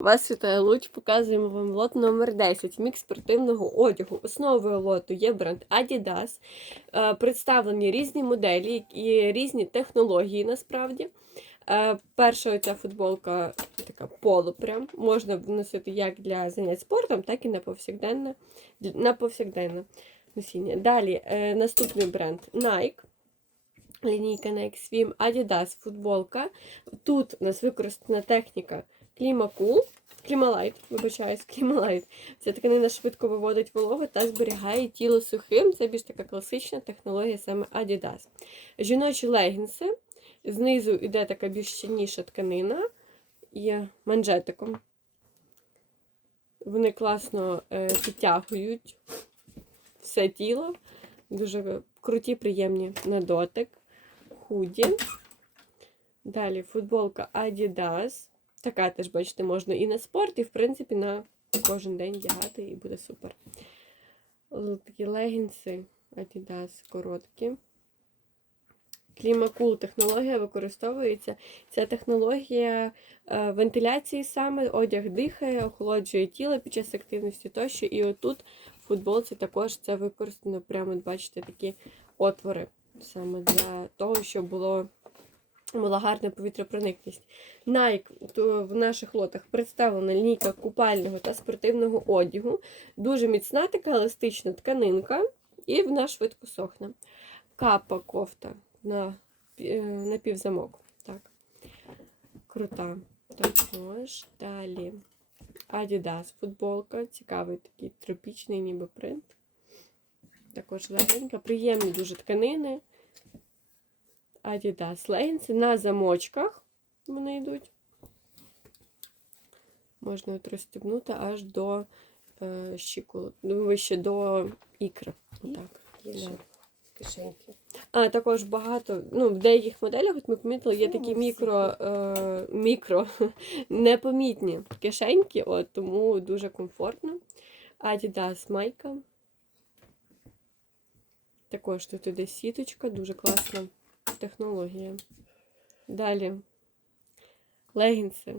Вас вітає Луч, показуємо вам лот номер 10 мікс спортивного одягу. Основою лоту є бренд Adidas. Е, Представлені різні моделі і різні технології насправді. Е, Перша оця футболка така поло прям. Можна носити як для занять спортом, так і на повсякденне, на повсякденне носіння. Далі е, наступний бренд Nike. Лінійка Nike Swim, Adidas футболка. Тут у нас використана техніка Клімакул, Клімалайт, вибачаюсь, Клімалайт. Ця тканина швидко виводить вологу та зберігає тіло сухим. Це більш така класична технологія саме Adidas. Жіночі легінси. Знизу йде така більш щільніша тканина і манжетиком. Вони класно е, підтягують все тіло. Дуже круті, приємні на дотик. Худі. Далі футболка Adidas. Така теж, бачите, можна і на спорт, і, в принципі, на кожен день вдягати, і буде супер. Такі легінси Adidas короткі. Клімакул технологія використовується. Ця технологія е, вентиляції саме, одяг дихає, охолоджує тіло під час активності тощо. І отут в футболці також це використано, прямо бачите, такі отвори саме для того, щоб було була гарна повітряпроникність. Nike в наших лотах представлена лінійка купального та спортивного одягу. Дуже міцна така еластична тканинка, і вона швидко сохне. Капа кофта на е, напівзамок. Так. Крута. Також далі. Adidas футболка. Цікавий такий тропічний ніби принт. Також легенька, приємні дуже тканини. Adidas легінси на замочках вони йдуть. Можна от розстібнути аж до е, щиколот, ну, вище до ікри. Отак. Да. кишеньки. А також багато, ну, в деяких моделях, от ми помітили, є такі мікро, е, мікро непомітні кишеньки, от, тому дуже комфортно. Adidas майка. Також тут іде сіточка, дуже класна технологія. Далі легінси.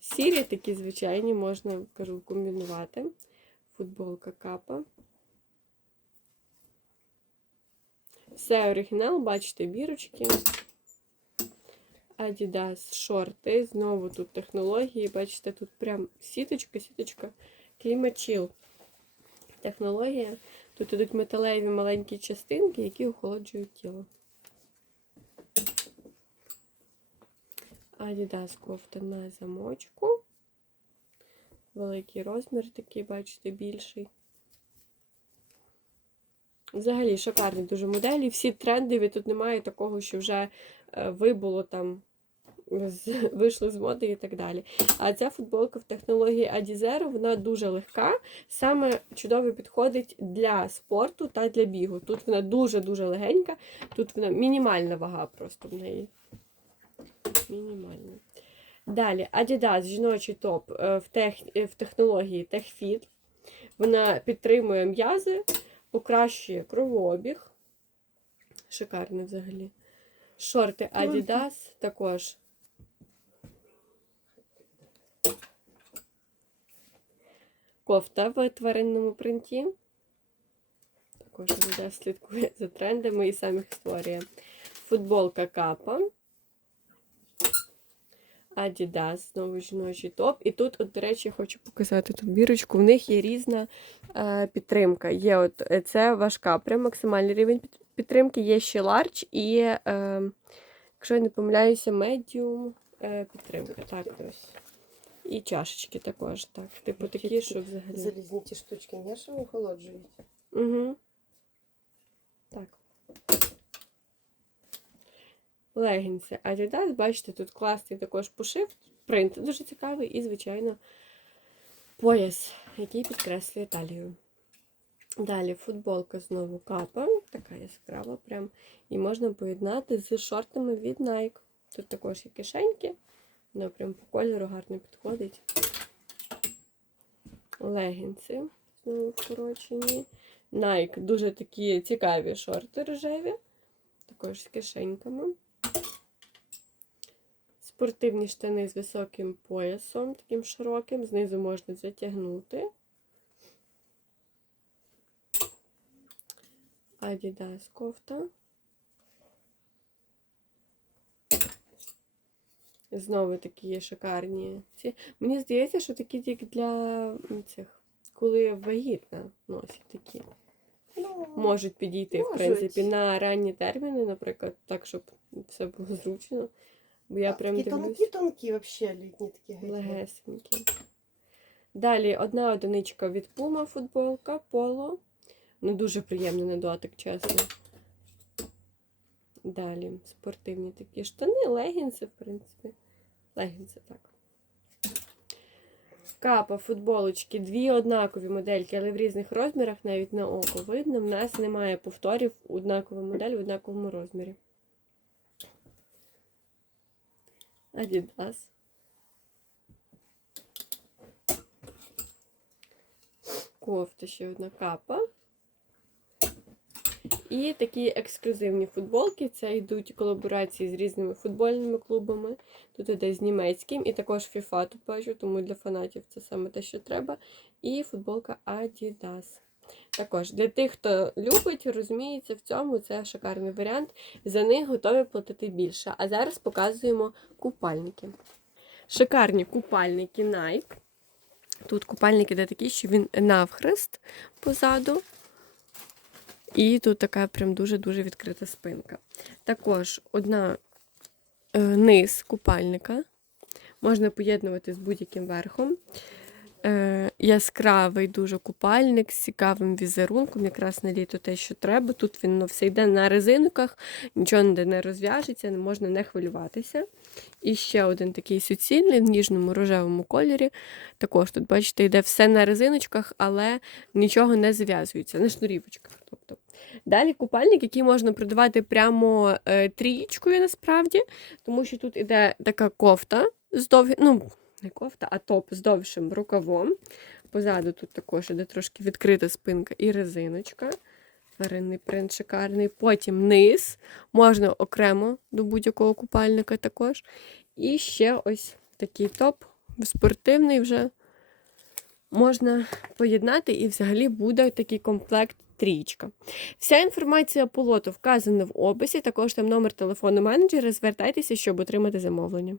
Сірі такі звичайні, можна кажу, комбінувати. Футболка капа. Все оригінал, бачите, бірочки. Adidas шорти. Знову тут технології. Бачите, тут прям сіточка, сіточка. Клімачіл. Технологія. Тут ідуть металеві маленькі частинки, які охолоджують тіло. Adidas кофта на замочку. Великий розмір такий, бачите, більший. Взагалі шикарні дуже моделі. Всі трендові. Тут немає такого, що вже е, вибуло там, вийшли з моди і так далі. А ця футболка в технології Adizero, вона дуже легка. Саме чудово підходить для спорту та для бігу. Тут вона дуже-дуже легенька, тут вона мінімальна вага просто в неї. Мінімальна. Далі Adidas жіночий топ е, в, тех, е, в технології TechFit. Вона підтримує м'язи, покращує кровообіг. Шикарно взагалі. Шорти Adidas також. Кофта в тваринному принті. Також Adidas слідкує за трендами і сам їх створює. Футболка капа. Adidas, знову жіночий топ. І тут, от, до речі, хочу показати тут бірочку. В них є різна е, підтримка. Є от е, це важка, прям максимальний рівень підтримки. Є ще large і, е, якщо я не помиляюся, medium е, підтримка. Так, ось. І чашечки також. Так. Типу такі, що взагалі. Залізні ті штучки не що охолоджують. Угу. Легінси Adidas, бачите, тут класний також пошив. Принт дуже цікавий і, звичайно, пояс, який підкреслює талію. Далі футболка знову капа, така яскрава прям. І можна поєднати з шортами від Nike. Тут також є кишеньки. Вона прям по кольору гарно підходить. Легінси знову вкорочені. Nike дуже такі цікаві шорти рожеві. Також з кишеньками. Спортивні штани з високим поясом, таким широким, знизу можна затягнути. Adidas кофта. Знову такі є шикарні. Ці. Мені здається, що такі тільки для цих, коли вагітна носять такі. Ну, Можуть підійти, в принципі, на ранні терміни, наприклад, так, щоб все було зручно. Бо я прям такі дивлюсь тонкі-тонкі, вообще літні такі геть. легесенькі. Далі одна одиничка від Puma футболка, поло. Ну, дуже приємний на дотик, чесно. Далі спортивні такі штани, легінси, в принципі. Легінси, так. Капа, футболочки, дві однакові модельки, але в різних розмірах, навіть на око видно. В нас немає повторів однакова модель в однаковому розмірі. Adidas. Кофта ще одна капа. І такі ексклюзивні футболки. Це йдуть колаборації з різними футбольними клубами. Тут іде з німецьким, і також FIFA тут бачу, тому для фанатів це саме те, що треба. І футболка Adidas. Також для тих, хто любить, розуміється в цьому, це шикарний варіант. За них готові платити більше. А зараз показуємо купальники. Шикарні купальники Nike. Тут купальник іде такий, що він навхрест позаду. І тут така прям дуже-дуже відкрита спинка. Також одна е, низ купальника. Можна поєднувати з будь-яким верхом. Е, яскравий дуже купальник з цікавим візерунком, якраз на літо те, що треба. Тут він ну, все йде на резинках, нічого ніде не розв'яжеться, не можна не хвилюватися. І ще один такий суцільний в ніжному рожевому кольорі. Також тут, бачите, йде все на резиночках, але нічого не зав'язується, на шнурівочках. Тобто. Далі купальник, який можна продавати прямо е, трієчкою насправді, тому що тут іде така кофта з довгі... ну, не кофта, а топ з довшим рукавом. Позаду тут також іде трошки відкрита спинка і резиночка. Тваринний принт шикарний. Потім низ. Можна окремо до будь-якого купальника також. І ще ось такий топ, спортивний вже. Можна поєднати, і взагалі буде такий комплект трієчка. Вся інформація по лоту вказана в описі, також там номер телефону менеджера. Звертайтеся, щоб отримати замовлення.